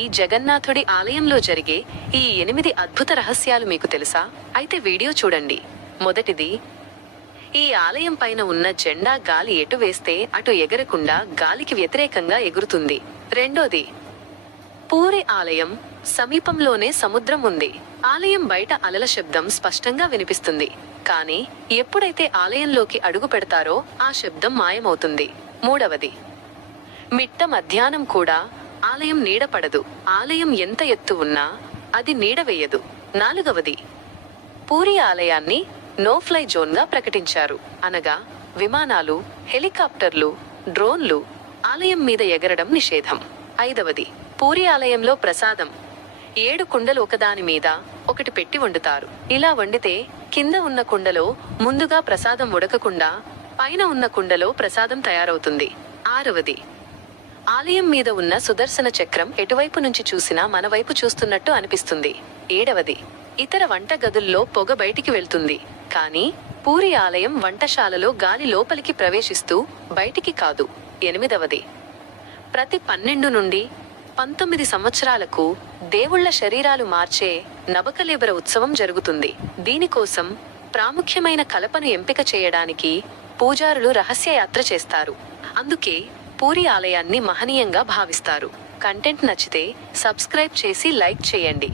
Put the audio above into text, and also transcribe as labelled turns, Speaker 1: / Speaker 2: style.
Speaker 1: ఈ జగన్నాథుడి ఆలయంలో జరిగే ఈ ఎనిమిది అద్భుత రహస్యాలు మీకు తెలుసా? అయితే వీడియో చూడండి. మొదటిది ఈ ఆలయం పైన ఉన్న జెండా గాలి ఎటు వేస్తే అటు ఎగరకుండా గాలికి వ్యతిరేకంగా ఎగురుతుంది. రెండోది పూరి ఆలయం సమీపంలోనే సముద్రం ఉంది. ఆలయం బయట అలల శబ్దం స్పష్టంగా వినిపిస్తుంది. కానీ ఎప్పుడైతే ఆలయంలోకి అడుగు పెడతారో ఆ శబ్దం మాయమవుతుంది. మూడవది మిట్ట మధ్యాహ్నం కూడా ఆలయం నీడపడదు. ఆలయం ఎంత ఎత్తు ఉన్నా అది నీడవేయదు. నాలుగవది పూరి ఆలయాన్ని నో ఫ్లై జోన్గా ప్రకటించారు. అనగా విమానాలు హెలికాప్టర్లు డ్రోన్లు ఆలయం మీద ఎగరడం నిషేధం. ఐదవది పూరి ఆలయంలో ప్రసాదం. ఏడు కుండలు ఒకదాని మీద ఒకటి పెట్టి వండుతారు. ఇలా వండితే కింద ఉన్న కుండలో ముందుగా ప్రసాదం ఉడకకుండా పైన ఉన్న కుండలో ప్రసాదం తయారవుతుంది. ఆరవది ఆలయం మీద ఉన్న సుదర్శన చక్రం ఎటువైపు నుంచి చూసినా మన వైపు చూస్తున్నట్టు అనిపిస్తుంది. ఏడవది ఇతర వంట గదుల్లో పొగ బయటికి వెళ్తుంది. కానీ పూరి ఆలయం వంటశాలలో గాలి లోపలికి ప్రవేశిస్తూ బయటికి కాదు. ఎనిమిదవది ప్రతి పన్నెండు నుండి పంతొమ్మిది సంవత్సరాలకు దేవుళ్ళ శరీరాలు మార్చే నవకలేబర ఉత్సవం జరుగుతుంది. దీనికోసం ప్రాముఖ్యమైన కలపను ఎంపిక చేయడానికి పూజారులు రహస్య యాత్ర చేస్తారు. అందుకే పూరి ఆలయాన్ని మహనీయంగా భావిస్తారు. కంటెంట్ నచ్చితే సబ్స్క్రైబ్ చేసి లైక్ చేయండి.